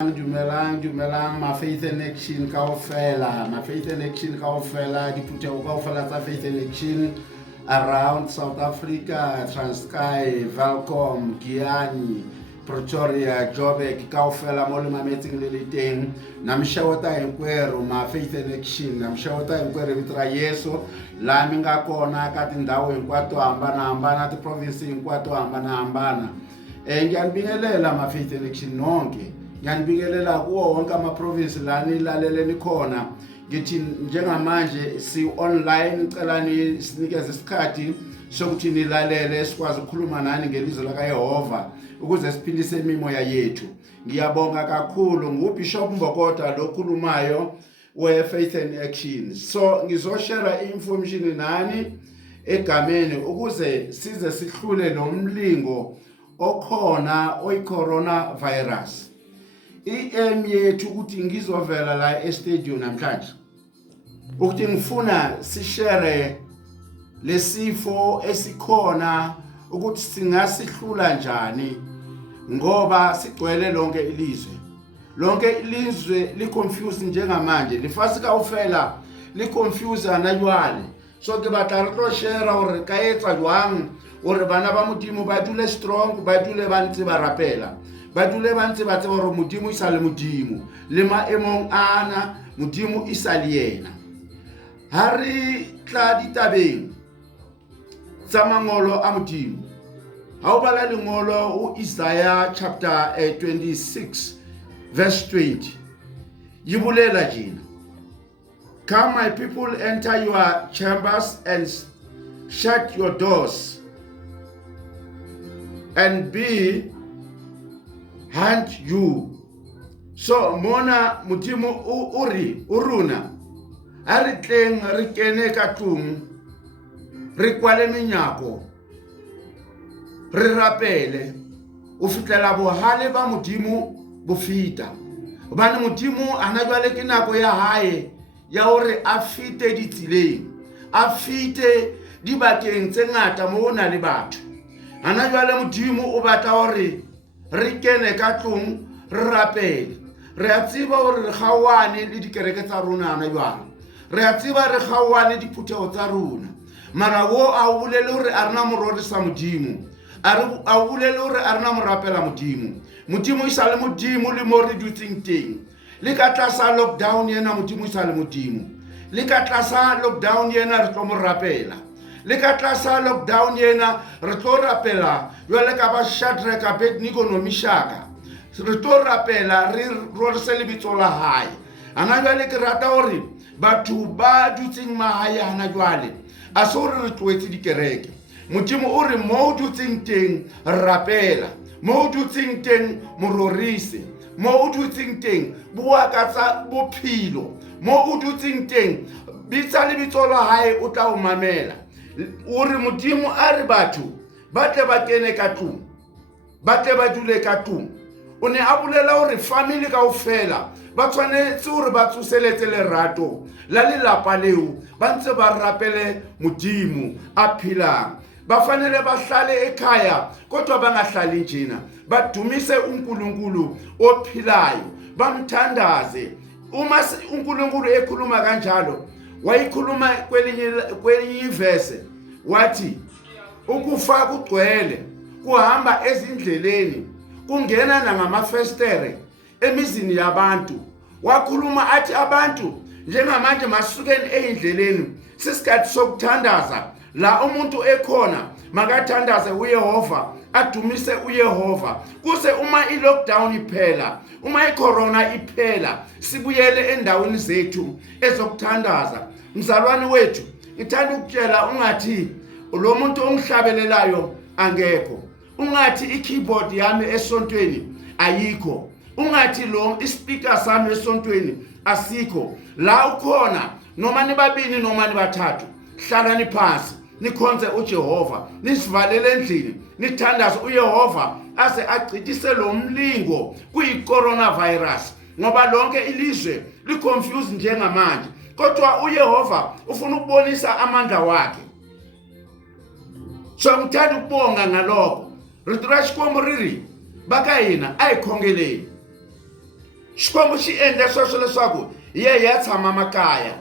Dumelang ma Faith in Action kaofela, di puteho kaofela tsa Faith in Action around South Africa, Transkei, Welkom, Giyani, Pretoria, Joburg kaofela mo le mametseng le le teng. Namshawota hinkwerhu ma Faith in Action, namshawota hinkwerhu vito ra Yesu la mi nga kona ka tindhawu hinkwato hambanahambana, ti-province hinkwato hambanahambana. Ngiyanibingelela ma Faith in Action nonke. Ngiyanibingelela kuwo wonke ama-province la nilaleleni khona. Ngithi njengamanje si-online, celani sinikeze isikhathi sokuthi nilalele sikwazi ukukhuluma nani ngelizwi lakaYehova ukuze siphindise imimoya yethu. Ngiyabonga kakhulu, nguBishop Mbokoda lo khulumayo we-Faith in Action. So ngizoshare i-information nani egameni ukuze size sihlule lo mlingo okhona oyi-coronavirus. I-aim yethu ukuthi ngizovela la e-stadium namhlanje ukuthi ngifuna sishare lesifo esikhona ukuthi singasihlula njani ngoba sigcwele lonke ilizwe li-confuse njengamanje lifasika ufela li-confuse anajwale. So ke batla re tlo share hore ka etsa jwang hore bana ba Modimo ba dule strong, ba dule ba ntse ba rapela, ba dule ba ntse ba tseba hore Modimo isa le Modimo le maemong ana Modimo isa le yena. Ha re tla ditabeng tsa mangolo a Modimo, ha o bala lengolo ho Isaiah chapter 26 verse 20 yi bolela jena, "Come my people, enter your chambers and shut your doors and be hunt you." So mona Modimo uruna a re tleng re kene ka tlung, re kwale menyako, re rapele o fitlela bohale ba Modimo bo fita. Hobane Modimo ana jwale ke nako ya hae ya hore a fite ditseleng, a fite dibakeng tse ngata mo na le batho. Ana jwale Modimo o batla hore re kene ka tlung re rapele. Re a tseba hore re kgawane le dikereke tsa rona ana jwale, re a tseba re kgawane diphutheho tsa rona, mara wo a o bolele hore a rena mororisa Modimo, a o bolele hore a rena morapela Modimo. Modimo isa le Modimo le mo re dutseng teng. Le ka tlasa lockdown yena Modimo isa le Modimo, le ka tlasa lockdown yena re tlo mo rapela, le ka tlasa lockdown yena re tlo rapela jwale ka ba Shadrach, Abednego no Meshach, re tlo rapela re rorise lebitso la hae. Ana jwale ke rata hore batho ba dutseng mahae hana jwale a se hore re tloetse dikereke. Modimo o re mo dutseng teng rapela, mo dutseng teng mororise, mo dutseng teng bua ka tsa bophelo, mo dutseng teng bitsa lebitso la hae o tla o mamela. O re Modimo a re batho ba tle ba kene ka tlung, ba tle ba dule ka tlung. O ne a bolela hore family kaofela ba tshwanetse hore ba tsoseletse lerato la lelapa leo, ba ntse ba rapele Modimo a phelang. Ba fanele ba hlale ekhaya kodwa bangahlali njena, badumise uNkulunkulu ophilayo, bamthandaze. Uma uNkulunkulu ekhuluma kanjalo, wayikhuluma kwelinye ivese wathi ukufa kugcwele kuhamba ezindleleni kungena nangamafestere emizini yabantu. Wakhuluma athi abantu njengamanje masukeni endleleni, sisikhathi sokuthandaza la umuntu ekhona makathandaze uYehova, adumise uYehova kuse uma i-lockdown iphela, uma i-corona iphela, sibuyele endaweni zethu ezokuthandaza. Mzalwane wethu, ngithanda ukutshela ungathi lo muntu ongihlabelelayo angekho, ungathi i-keyboard yami esontweni ayikho, ungathi lo ispeaker sami esontweni asikho. La ukhona noma nibabini noma nibathathu, hlalani phansi nikhonze uJehova, nisivalele endlini nithandaze uYehova ase agcitise lo mlingo kuyi-coronavirus, ngoba lonke ilizwe li-confuse njengamanje kodwa uYehova ufuna ukubonisa amandla wakhe. So ngithanda ukubonga ngalokho. Ritrash komriri baka hina ayikhongeleni. Xikwembu xi endle sweswo leswaku hi ya tshama makaya.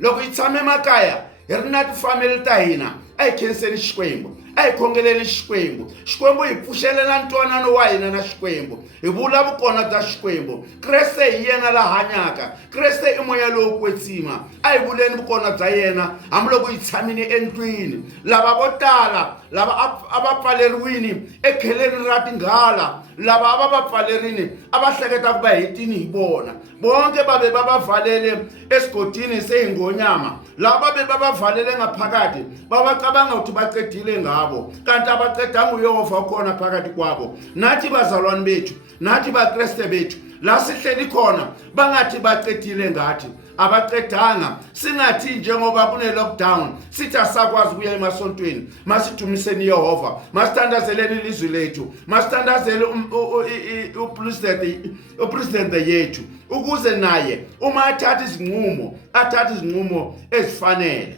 Loko hi tshame makaya hi ri na tifamili ta hina a hi khenseni Xikwembu, a hi khongeleni Xikwembu. Xikwembu hi pfuxelela ntwanano wa hina na Xikwembu, hi vula vukona bya Xikwembu. Kreste hi yena la hanyaka, Kreste i moya lowu kwetsima. A hi vuleni vukona bya yena hambiloko hi tshamini endlwini. Lava vo tala lava a va pfaleriwini ekheleni ra tinghala, lava a va pfalerini a va hleketa ku va hetini hi vona. Bonke babe va valele esigodini sehingonyama, lava babe va valele ngaphakathi babacabanga ukuthi baqedile ngabo, kanti abaqedanga uYehova ukhona phakathi kwabo. Nathi bazalwane bethu, nathi baKreste bethu la sihleli khona bangathi baqedile ngathi, abaqedanga. Singathi njengoba kune lockdown sithi asakwazi ukuya emasontweni, masidumiseni Yehova, masithandazeleni ilizwe lethu, masithandazele upresident yethu ukuze naye uma athatha izinqumo ezifanele.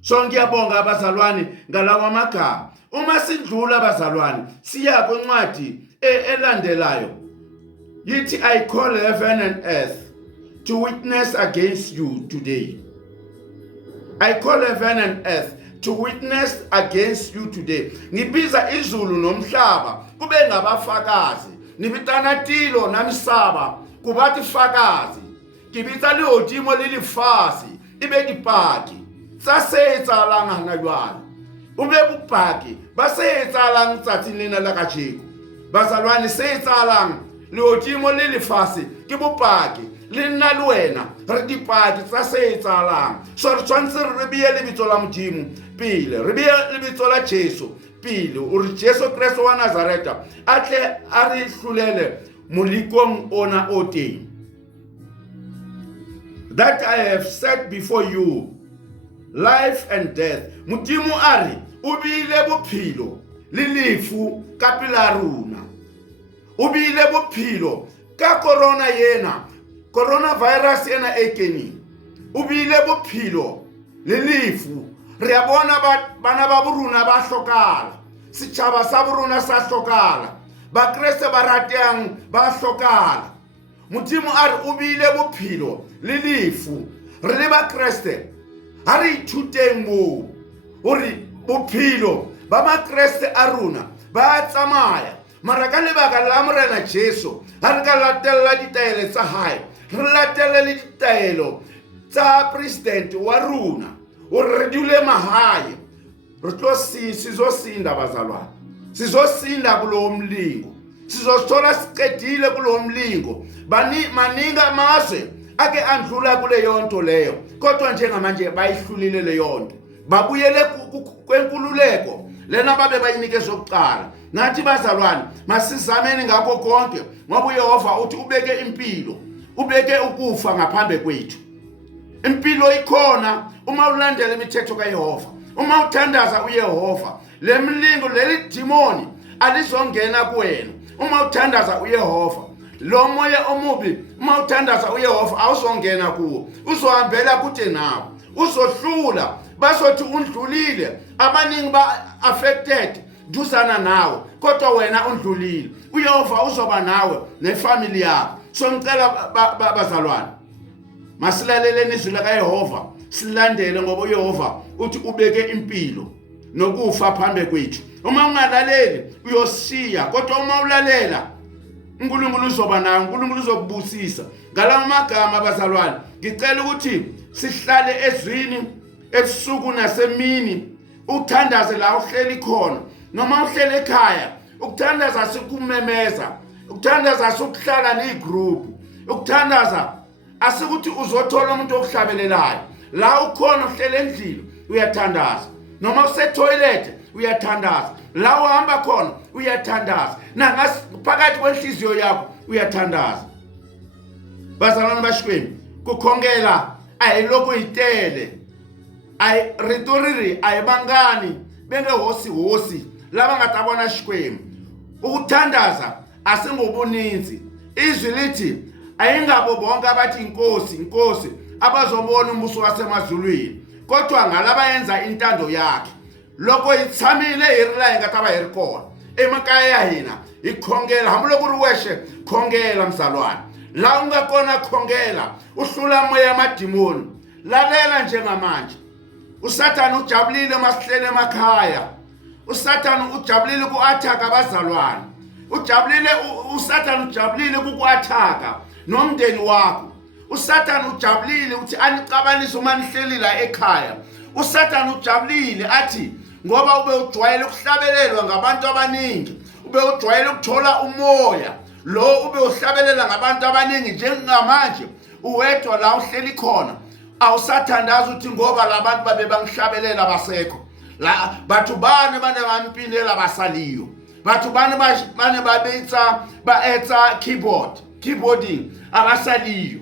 So ngiyabonga abazalwane ngalawa magama. Uma sidlula abazalwane siya kwincwadi elandelayo. Yithi I call heaven and earth to witness against you today. I call heaven and earth to witness against you today. Ngibiza izulu nomhlaba kube ngabafakazi. Nibitana tilo na misaba kuba tifakazi. Kibita lihodimo lilifasi ibe dipaki. Sasetsa langa nalwana. Ube bupaki basetsa lang tsatsing lena la kajeko. Bazalwane setsa lang lihodimo lilifasi ke bupaki. Le nna le wena re dipaki tsa se etsalang. So re tshwanetse re beye lebitso la Modimo pele, re beye lebitso la Jesu pele, ore Jesu Kriste wa Nazareta a tle a re hlulele molikong ona o teng. That I have set before you life and death. Modimo a re o bile bophelo le lefu ka pela rona. O bile bophelo ka corona yena, coronavirus ena e keneng. O bile bophelo le lefu. Re a bona bana ba borona ba hlokala, setjhaba sa borona sa hlokala, ba Kreste ba ratang ba hlokala. Modimo a re o bile bophelo le lefu. Re le ba Kreste ha re ithuteng mo hore bophelo ba ba Kreste a rona ba tsamaya, mara ka lebaka la morena Jesu ha re ka latella ditaelo tsa hae, re latelle le ditaelo tsa president wa rona hore re dule mahae. Re tlo sizosinda bazalwane, sizosinda kulo mlingo, sizothola siqedile kulo mlingo. Maningi amazwe ake andlula kule yonto leyo, kodwa njengamanje bayihlulile le yonto, babuyele kwenkululeko lena babe bayinike zokuqala. Nathi bazalwane masizameni ngakho konke, ngoba uYehova uthi ubeke impilo, ubeke ukufa ngaphambi kwethu. Impilo ikhona uma ulandela imithetho kaYehova, uma uthandaza uYehova. Le mlingo leli demoni alizongena kuwena uma uthandaza uYehova. Lo moya omubi uma uthandaza uYehova awuzongena kuwo, uzohambela kude nawe, uzohlula. Basothi undlulile, abaningi ba affected duzana nawe, kodwa wena undlulile. uYehova uzoba nawe nefamily yakho. So ngicela bazalwane masilaleleni izwi likaYehova, silandele ngoba uYehova uthi ubeke impilo nokufa phambi kwethu. Uma ungalaleli uyoshiya, kodwa uma ulalela uNkulunkulu uzoba nawe, uNkulunkulu uzokubusisa. Ngalawa magama bazalwane ngicela ukuthi sihlale ezwini ebusuku nasemini, uthandaze la uhleli khona, noma uhlele ekhaya. Ukuthandaza sikumemeza, ukuthandaza sokuhlala negroup, ukuthandaza asikuthi uzothola umuntu okuhlabelelayo. La ukhona uhlele endlini uyathandaza, noma usetoilet uyathandaza, la uhamba khona uyathandaza, phakathi kwenhliziyo yakho uyathandaza. Bazalwane baShikwembu, kukhongela ayiloko itele, ritoriri ayibangani benge hosi laba ngatabona Xikwembu. Ukuthandaza asingobuninzi. Izwi lithi ayingabo bonke abathi inkosi abazobona umbuso wasemazulwini, kodwa ngalaba yenza intando yakhe. Lokho itsamile irila ngataba yirikona emakaya hina ikhongela, hamuloko riweshe khongela mzalwane. la ungakona khongela uhlula moya yamadimoni. Lalela njengamanje, uSathane ujabulile masihlele emakhaya. uSathane ujabulile ku-athaka abazalwane. uSathane ujabulile ku-athaka nomndeni wakho. uSathane ujabulile uthi anicabanise uma nihleli la ekhaya. uSathane ujabulile athi ngoba ube ujwayele ukuhlabelelwa ngabantu abaningi, ube ujwayele ukuthola umoya lo ube uhlabelela ngabantu abaningi njengamanje uwedwa la uhleli khona. Awusathandaza uthi ngoba labantu babe bangihlabelela basekho. La batho bane bane bampinela basaliyo. Batho bane baetsa keyboarding abasaliyo.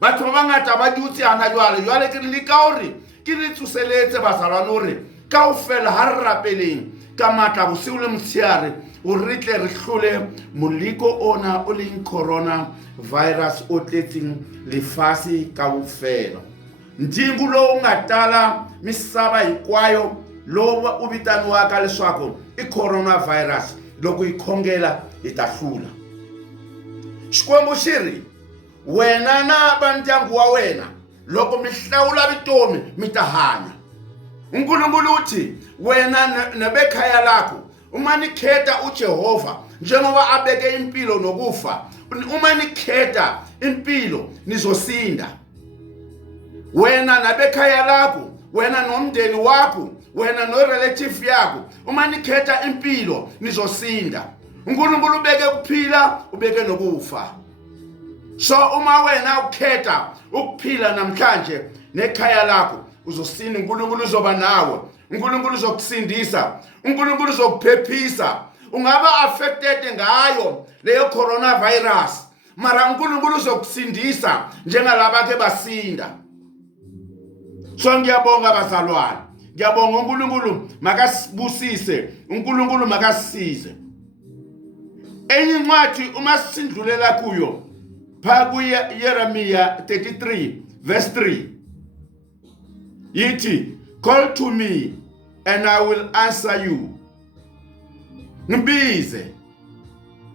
Batho ba bangata ba dutse ana jwale ke le ka hore ke le tsoseletse bazalwane hore kaofela ha re rapeleng ka matla bosiu le motsheare o ritle re hlole moliko ona o leng corona virus o tletseng lefase kaofela. Ndingu lo ungatala misava hinkwayo lo u vitaniwaka leswaku i coronavirus loko yi khongela yi ta hlula. Xikwembu xi ri wena na vandyangu wa wena loko mi hlawula vutomi mi ta hanya. uNkulunkulu uthi wena nebekhaya lakho uma nikheta uJehova njengoba abeke impilo nokufa, uma nikheta impilo nizosinda. Wena nabekhaya lakho, wena nomndeni wakho, wena no-relative yakho, uma nikheta impilo nizosinda. uNkulunkulu ubeke ukuphila, ubeke nokufa. So uma wena ukheta ukuphila namhlanje nekhaya lakho uzosinda. uNkulunkulu uzoba nawe, uNkulunkulu uzokusindisa, uNkulunkulu uzokuphephisa. Ungaba affected ngayo leyo coronavirus, mara uNkulunkulu uzokusindisa njengalaba ke basinda. So ngiyabonga bazalwane, ngiyabonga uNkulunkulu makasibusise, uNkulunkulu makasisize. Enye incwadi uma sindlulela kuyo pha kuYeremiya 33 verse 3 yithi, call to me and I will answer you. Ngibize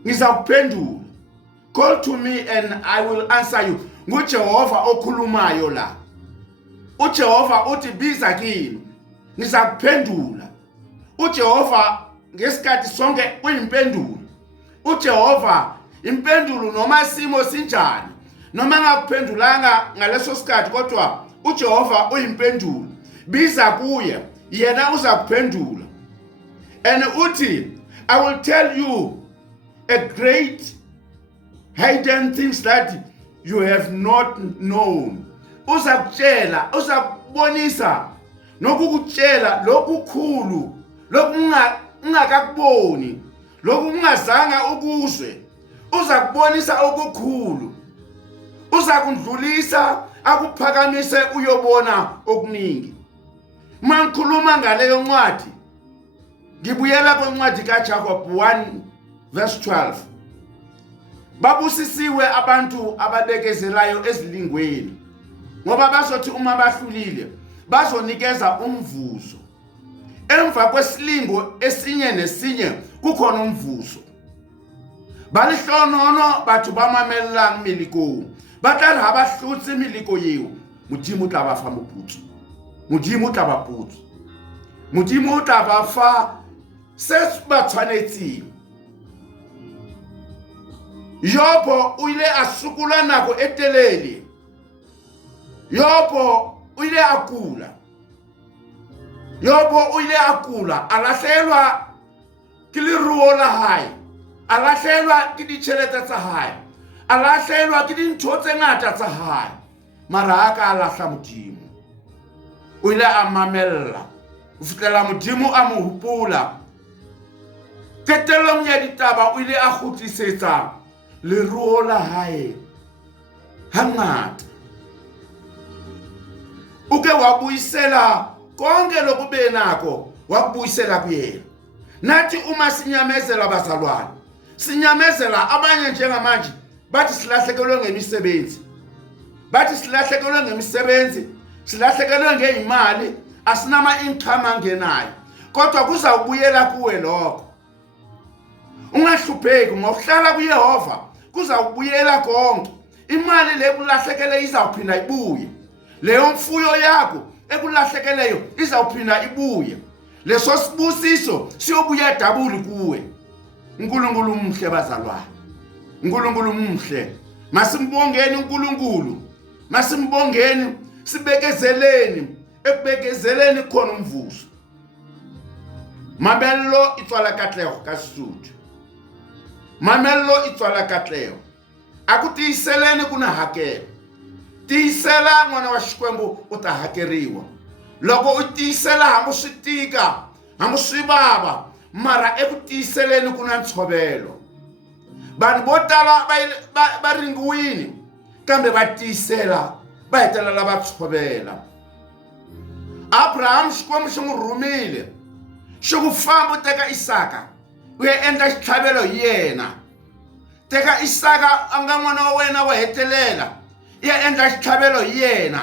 ngizakuphendula. Call to me and I will answer you. nguJehova okhulumayo la. uJehova uthi biza kimi ngizakuphendula. uJehova ngesikhathi sonke uyimpendulo. uJehova impendulo noma isimo sinjani, noma ngakuphendulanga ngaleso sikhathi kodwa uJehova uyimpendulo. Biza kuye yena uzakuphendula. And uthi I will tell you a great hidden things that you have not known. Uzakutshela, uzakubonisa nokukutshela lokukhulu lokungakakuboni, lokungazanga ukuzwe. Uzakubonisa okukhulu, uzakundlulisa akuphakamise uyobona okuningi. Mangikhuluma ngaleyo ncwadi ngibuyela kwencwadi kaJakob 1 verse 12. Babusisiwe abantu ababekezelayo ezilingweni, ngoba bazothi uma bahlulile bazonikeza umvuzo. Emva kwesilingo esinye nesinye kukhona umvuzo. Balihlonono batho ba mamellang meliko batla ha ba hlotse meliko yeo, Modimo tla ba fa moputso, Modimo tla ba putso, Modimo tla ba fa se ba tshwanetseng. Yobo o ile a sukula nako e telele. Yobo o ile a kula. Yobo o ile a kula, a lahlehelwa ke leruo la hae, a lahlehelwa ke ditjhelete tsa hae, a lahlehelwa ke dintho tse ngata tsa hae, mara a ka lahla Modimo. O ile a mamella ho fihlela Modimo a mo hopola. Qetellong ya ditaba o ile a kgutlisetsa leruo la hae hangata. Uke wabuyisela konke lokube nako, wakubuyisela kuyena. Nathi uma sinyamezela bazalwane, sinyamezela abanye njengamanje bathi silahlekelwe ngemisebenzi. Bathi silahlekelwe ngemisebenzi, silahlekelwe ngeimali, asinama income angenayo. Kodwa kuzawubuyela kuwe lokho. Ungahlupheki ngokuhlala kuYehova, kuzawubuyela konke. imali le kulahlekele izawuphinda ibuye. Leyo mfuyo yakho ekulahlekeleyo izawuphinda ibuye. Leso sibusiso siyobuya double kuwe. uNkulunkulu umhle bazalwane. uNkulunkulu umhle. Masimbongeni uNkulunkulu. Masimbongeni, sibekezeleni, ekubekezeleni khona umvuzo. Mamello itswala katleho ka Sesotho. Mamello itswala katleho. Akutiyiseleni kuna hakelo. Tiyisela n'wana wa Xikwembu u ta hakeriwa. Loko u tiyisela hambi swi tika, hambi swi vava, mara eku tiyiseleni kuna ntshovelo. Vanhu vo tala va ringiwini, kambe va tiyisela va hetelela va tshovela. Abraham Xikwembu xi n'wi rhumile, xi ku famba u teka Isaka u ya endla xitlhavelo hi yena. Teka Isaka a nga n'wana wa wena wo hetelela, ya endla xitlhavelo hi yena.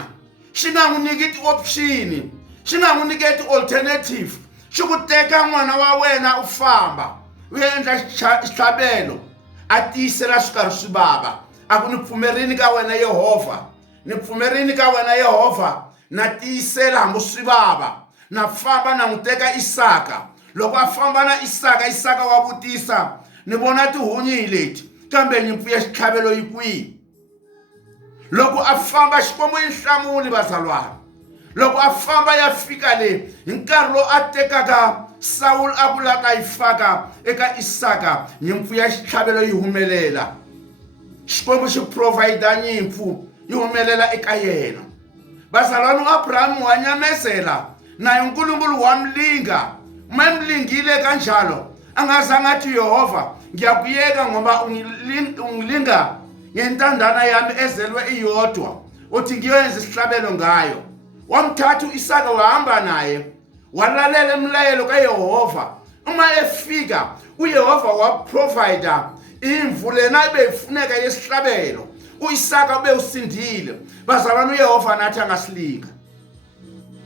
Xi nga n'wi nyiki ti-option, xi nga n'wi nyiki ti-alternative, xi ku teka n'wana wa wena u famba u ya endla xitlhavelo. A tiyisela swi karhi swi vava. A ku ni pfumerini ka wena Yehovha, ni pfumerini ka wena Yehovha, na tiyisela hambi swi vava. Na famba na n'wi teka Isaka. Loko a famba na Isaka, Isaka wa vutisa, ni vona tihunyi leti, kambe nyimpfu ya xitlhavelo yi kwihi? Loko a famba Xikwembu yi hlamuli bazalwane. Loko a famba ya fika le, hi nkarhi lowu a tekaka Saul a ku lava yi faka eka Isaka, nyimpfu ya xitlhavelo yi humelela. Xikwembu xi provide nyimpfu yi humelela eka yena. Bazalwane, Abraham wa nyamezela, na uNkulunkulu wamlinga. Memlingile kanjalo, angazange athi Yehova, ngiyakuyeka ngoba ungilinga ngentandana yami ezelwe iyodwa, uthi ngiyoyenza isihlabelo ngayo. Wamthatha Isaka wahamba naye, walalela umlayelo kaYehova. Uma efika, uYehova waprovide imvu lena ebeyifuneka yesihlabelo. uIsaka ube usindile. Bazalwane, uYehova nathi angasilinga,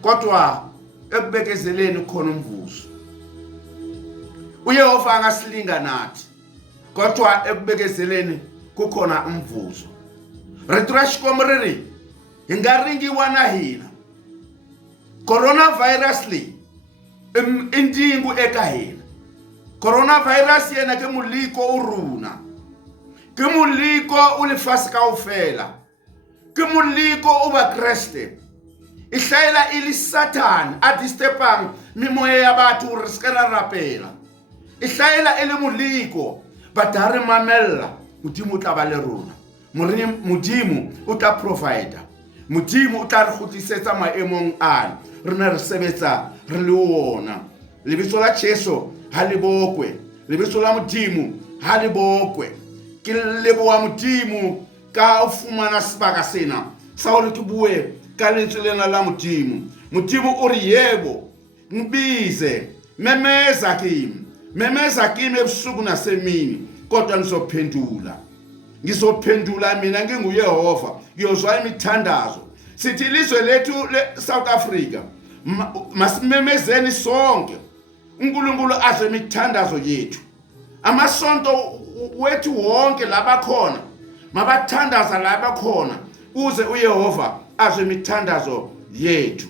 kodwa ekubekezeleni khona umvuzo. uYehova angasilinga nathi, kodwa ekubekezeleni kukhona umvuzo. Rito ra Xikwembu riri, hi nga ringiwa na hina. Coronavirus leyi i ndingu eka hina. Coronavirus yena ke muliko u runa, ke muliko u lefase kaofela, ke muliko u vakreste. I hlayela ili Satan a distepang mimoya ya batho hore se ka rapela. I hlayela ili muliko, but ha re mamella, Modimo o tla ba le rona. Modimo o tla provide. Modimo o tla re kgutlisetsa maemong ana rena re sebetsa re le ona. Lebitso la Jesu ha le bokwe, lebitso la Modimo ha le bokwe. Ke leboha Modimo ka o fumana sebaka sena sa hore ke bue ka lentswe lena la Modimo. Modimo o re yebo, ngibize, memeza kimi ebusuku nasemini, kodwa ngizophendula. Ngizophendula mina nginguYehova, ngiyozwa imithandazo. Sithi ilizwe lethu le-South Africa, masimemezeni sonke uNkulunkulu azwe imithandazo yethu. Amasonto wethu wonke labakhona mabathandaza labakhona, uze uYehova azwe imithandazo yethu.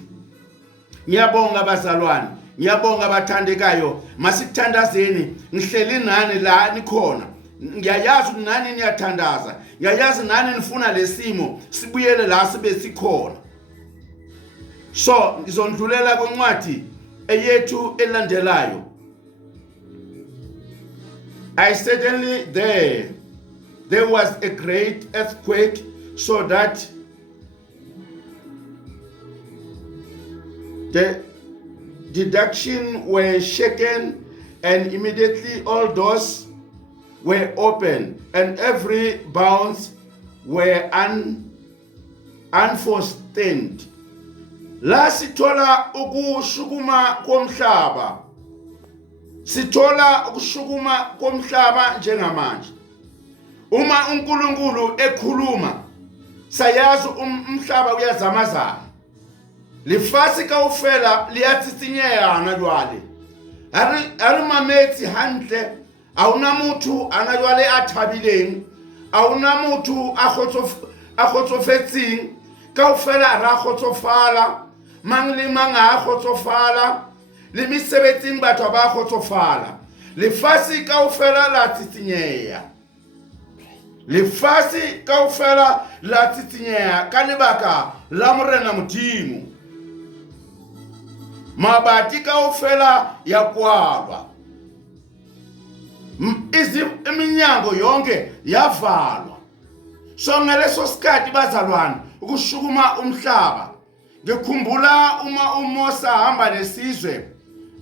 Ngiyabonga bazalwane, ngiyabonga abathandekayo. Masithandazeni, ngihleli nani la nikhona. Ngiyayazi nani niyathandaza, ngiyayazi nani nifuna lesimo sibuyele la sibe sikhona. So ngizondlulela kwencwadi eyethu elandelayo. I certainly there was a great earthquake, so that the deduction were shaken, and immediately all doors were open, and every bounce were unforeseen. La sithola ukushukuma komhlaba, sithola ukushukuma komhlaba njengamanje. Uma uNkulunkulu ekhuluma, sayazi umhlaba uyazamazama. Lefase kaofela liyatsitsinyana jwale. Ari mametsi hantle, a hona motho ana jwale a thabileng, una motho a kgotsofetseng kaofela ra kgotsofala, mang le mang a kgotsofala, le mesebetsing batho ba kgotsofala. Lefatshe kaofela la tsitinyeha, lefatshe kaofela la tsitinyeha ka lebaka la Morena Modimo. Mabati kaofela ya kwalwa, iminyango yonke yavalwa. So ngaleso sikhathi bazalwane, ukushukuma umhlaba, ngikhumbula uma uMosa hamba lesizwe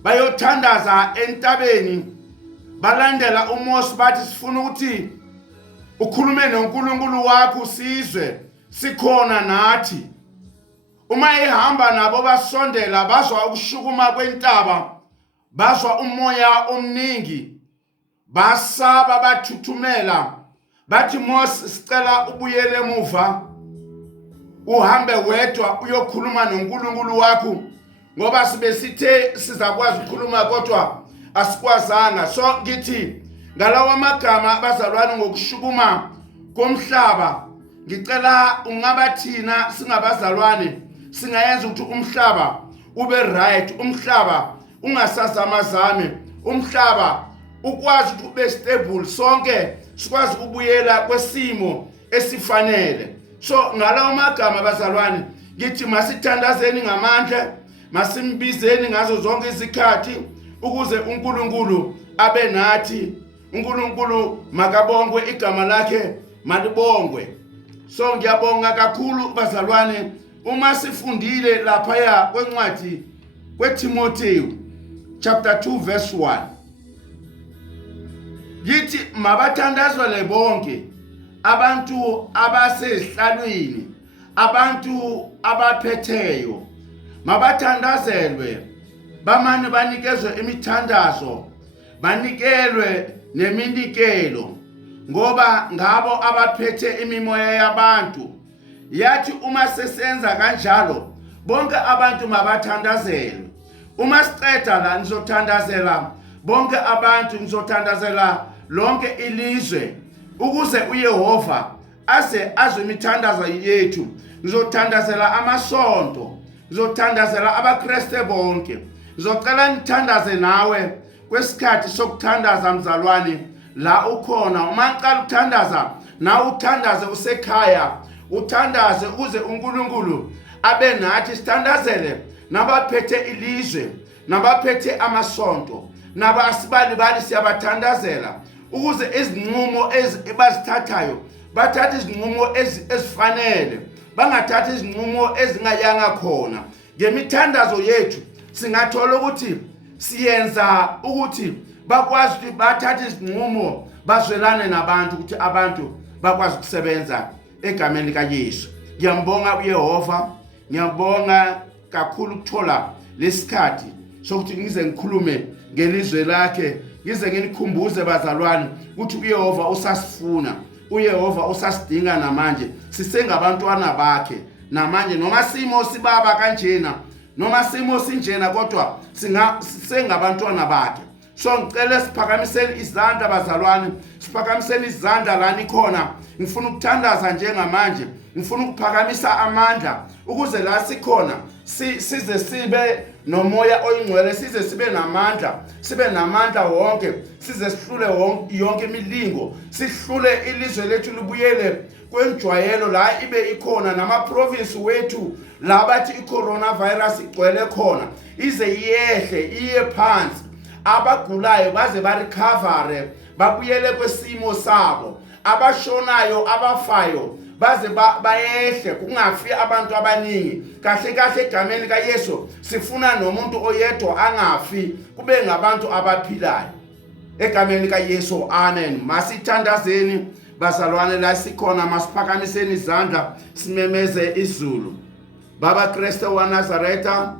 bayothandaza entabeni, balandela uMosa bathi sifuna ukuthi ukhulume noNkulunkulu wakho sizwe sikhona nathi. Uma ehamba nabo basondela, bazwa ukushukuma kwentaba, bazwa umoya omningi, basaba bathuthumela, bathi Mose sicela ubuyele emuva uhambe wedwa uyokhuluma noNkulunkulu wakho, ngoba sibe sithe sizakwazi ukukhuluma kodwa asikwazanga. So ngithi ngalawa magama bazalwane, ngokushukuma komhlaba, ngicela ungaba thina singabazalwane singayenza ukuthi umhlaba ube right, umhlaba ungasazamazame, umhlaba ukwazi ukuthi ube stable, sonke sikwazi ukubuyela kwesimo esifanele. So ngalawo magama bazalwane, ngithi masithandazeni ngamandla, masimbizeni ngazo zonke izikhathi ukuze uNkulunkulu abe nathi. uNkulunkulu makabongwe, igama lakhe malibongwe. So ngiyabonga kakhulu bazalwane uma sifundile lapha kwencwadi kweTimotheo chapter 2 verse 1. Yithi mabathandazwe bonke abantu abasehlalweni, abantu abaphetheyo, mabathandazelwe, bamane banikezwe imithandazo, banikelwe neminikelo, ngoba ngabo abaphethe imimoya yabantu. Yathi uma sesenza kanjalo, bonke abantu mabathandazelwe. Uma siqeda la nizothandazela bonke abantu, nizothandazela lonke ilizwe, ukuze uYehova azwe imithandazo yethu. Ngizothandazela amasonto, ngizothandazela abaKristu bonke. Ngizocela nithandaze nawe kwesikhathi sokuthandaza mzalwane la ukhona. Uma uqala ukuthandaza, na uthandaze usekhaya, uthandaze ukuze uNkulunkulu abe nathi. Sithandazele nabaphethe ilizwe, nabaphethe amasonto, nabasibalibali siyabathandazela ukuze izinqumo ezibazithathayo bathathe izinqumo ezifanele, bangathathi izinqumo ezingayanga khona. Ngemithandazo yethu singathola ukuthi siyenza ukuthi bakwazi ukuthi bathathe izinqumo, bazwelane nabantu, ukuthi abantu bakwazi ukusebenza egameni likaYesu. Ngiyambonga uYehova, ngiyabonga kakhulu ukuthola lesikhathi sokuthi ngize ngikhulume ngelizwe lakhe, ngize nginikhumbuze bazalwane ukuthi uYehova usasifuna, uYehova usasidinga namanje. Sisengabantwana bakhe namanje, noma simo sibaba kanjena, noma simo sinjena, kodwa sisengabantwana bakhe. So ngicela siphakamiseni izandla bazalwane, siphakamiseni izandla la nikhona. Ngifuna ukuthandaza njengamanje, ngifuna ukuphakamisa amandla ukuze la sikhona size sibe nomoya oyingcwele, size sibe namandla, sibe namandla wonke, size sihlule yonke imilingo, sihlule ilizwe lethu libuyele kwenjwayelo la ibe ikhona, nama-province wethu la bathi i-coronavirus igcwele khona ize yehle iye phansi, abagulayo baze barecover, babuyele kwesimo sabo, abashonayo abafayo baze bayehle, kungafi abantu abaningi. Kahle kahle egameni kaYesu sifuna nomuntu oyedwa angafi, kube ngabantu abaphilayo egameni kaYesu. Amen. Masithandazeni bazalwane la sikhona, masiphakamiseni izandla simemeze izulu. Baba Kristu wa Nazaretha,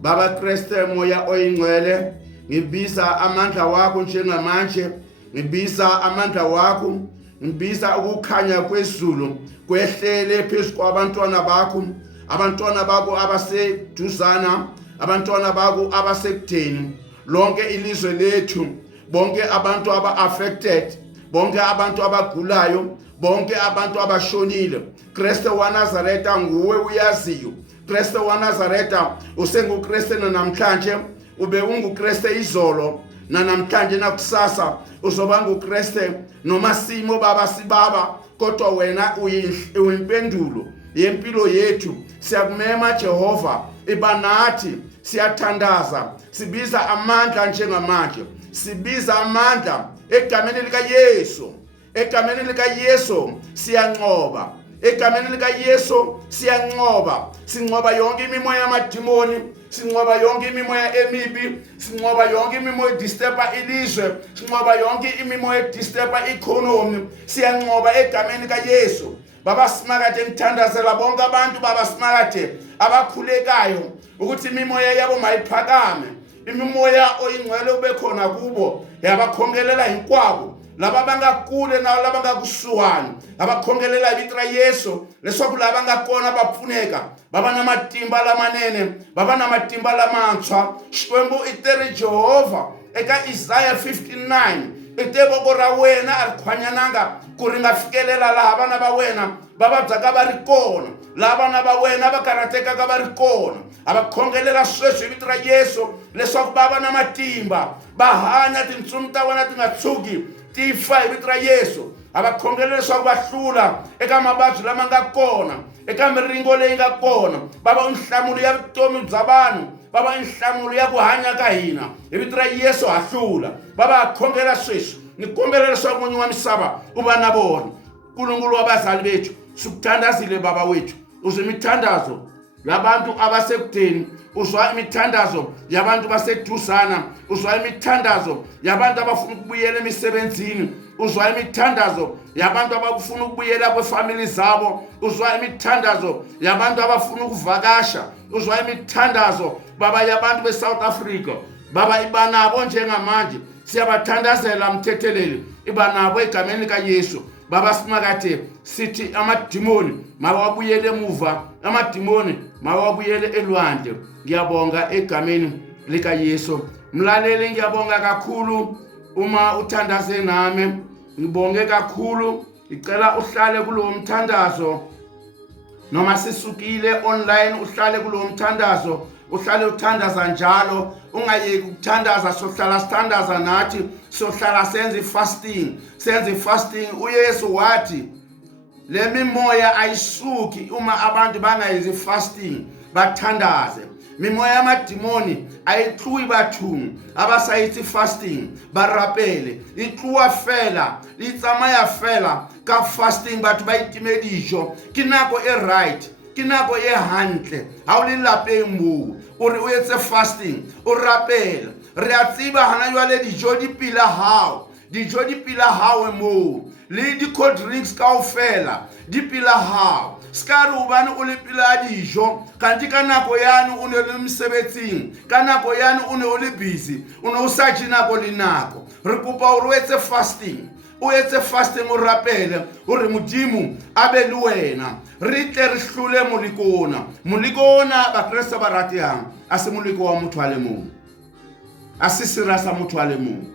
Baba Kristu moya oyingcwele, ngibiza amandla wakho njengamanje, ngibiza amandla wakho, ngibiza ukukhanya kwezulu kwehlele phezu kwabantwana bakho, abantwana bakho abaseduzana, abantwana bakho abasekudeni, lonke ilizwe lethu, bonke abantu aba-affected, bonke abantu abagulayo, bonke abantu abashonile. Kreste wa Nazareta nguwe uyaziyo. Kreste wa Nazareta usenguKreste namhlanje, ube unguKreste izolo namhlanje nakusasa uzoba nguKreste noma simo baba sibaba, kodwa wena uyimpendulo yempilo yethu. Siyakumema Jehova, ibanathi siyathandaza, sibiza amandla njengamanje, sibiza amandla egameni lika Yesu. Egameni lika Yesu siyanqoba, egameni lika Yesu siyanqoba. Sinqoba yonke imimoya yamadimoni, sinqoba yonke imimoya emibi, sinqoba yonke imimoya edisturba ilizwe, sinqoba yonke imimoya edisturba economy. Siyanqoba egameni lika Yesu. Baba simakade ngithandazela bonke abantu baba simakade abakhulekayo ukuthi imimoya yabo mayiphakame, imimoya oyingcwele ube khona kubo, yabakhongelela inkwabo laba bangakule na laba ngakusuwani, abakhongelela ibito la Yesu leswaku laba ngakona bapfuneka, baba namatimba lamanene, baba namatimba lamantswa. Xikwembu itere Jehova eka Isaiah 59 iteboko ra wena arikhwanyananga ku ri nga fikelela laha vana va wena va vabyaka va ri kona, laha vana va wena va karhatekaka va ri kona. A va khongelela sweswi hi vito ra Yesu leswaku va va na matimba, va hanya, tintsumi ta wena ti nga tshuki ti fa hi vito ra Yesu. A va khongelela leswaku va hlula eka mavabyi lama nga kona, eka miringo leyi nga kona. Va va nhlamulo ya vutomi bya vanhu, va va nhlamulo ya ku hanya ka hina hi vito ra Yesu. Ha hlula, va va khongela sweswi. Ni kombela leswaku n'winyi wa misava u va na vona. Nkulunkulu wa bazali bethu, sikuthandazile baba wethu, uzwe imithandazo yabantu abasekudeni, uzwa imithandazo yabantu baseduzana, uzwa imithandazo yabantu abafuna ukubuyela emisebenzini, uzwa imithandazo yabantu abafuna ukubuyela kwefamily zabo, uzwa imithandazo yabantu abafuna ukuvakasha, uzwa imithandazo baba yabantu beSouth Africa. Baba ibanabo njengamanje siyabathandazela mthetheleli, ibanabo egameni lika Yesu. Baba simakade sithi amadimoni mawabuyele emuva, amadimoni mawabuyele elwandle. Ngiyabonga egameni lika Yesu. Mlaleli ngiyabonga kakhulu uma uthandaze nami, ngibonge kakhulu. Ngicela uhlale kulowo mthandazo, noma sisukile online uhlale kulowo mthandazo, uhlale uthandaza njalo, ungayeki ukuthandaza. Sohlala sithandaza nathi, sohlala senze fasting. uYesu wathi le mimoya ayisuki uma abantu bangayenzi fasting bathandaze. Mimoya yamadimoni ayixuyi bathungu abasayithi fasting barapele, ixuwa fela, itsamaya fela ka fasting. Batho ba itime dijo ke nako e right, ke nako e hantle. Ha o le lapeng moo o re o etse fasting, o rapela. Re a tseba hana jwale dijo di pila hao, dijo di pila hao moo, le di cold drinks kaofela di pila hao. Skare ubane o le pila dijo kanti ka nako yane o ne le mosebetsing, ka nako yane o ne o le busy, o ne o sa je nako le nako. Re kopa o etse fasting, o etse fasting, o rapele hore Modimo a be le wena. Re tle re hlule moliko ona. Moliko ona ba Kriste ba ratehang a se moliko wa motho a le mong, a se sera sa motho a le mong,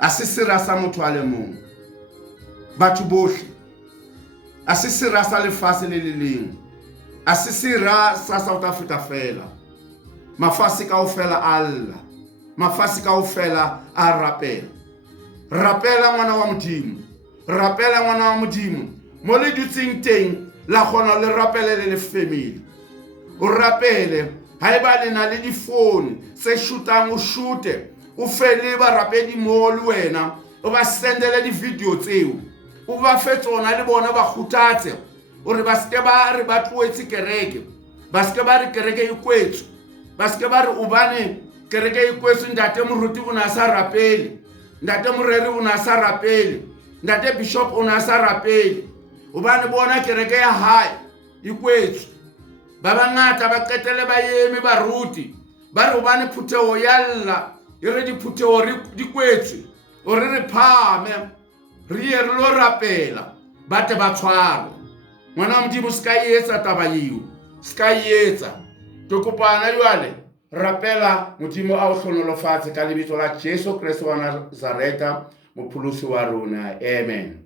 a se sera sa motho a le mong. Batho bohle, a se sera sa lefatshe le le leng, a se sera sa South Africa fela. Mafatshe kaofela a lla, mafatshe kaofela a rapela. Rapela ngwana wa Modimo, rapela ngwana wa Modimo. Mo le dutseng teng la kgona le rapele le family. O rapele haeba le na le diphone tse shootang, o shoote, o fele ba rapedi mo le wena, o ba sendele di video tseo, o ba fe tsona le bona ba khutatse ore ba ske ba re ba tloetse kereke, ba ske ba re kereke e kwetso, ba ske ba re ubane kereke e kwetso ntate moruti o na sa rapele, ntate morere o na sa rapele, ntate bishop o na sa rapele. Ubane bona kereke ya hae e kwetso. Ba bangata ba qetele ba yeme baruti ba re ubane phuteo yalla e re di phuteo di kwetswe, o re phame re ye re lo rapela bate ba tshwaro. Ngwana wa Modimo ska etsa taba eo, ska etsa. Ke kopana jwale rapela Modimo a o hlonolofatse ka lebitso la Jesu Kriste wa Nazareta, mopholosi wa rona. Amen.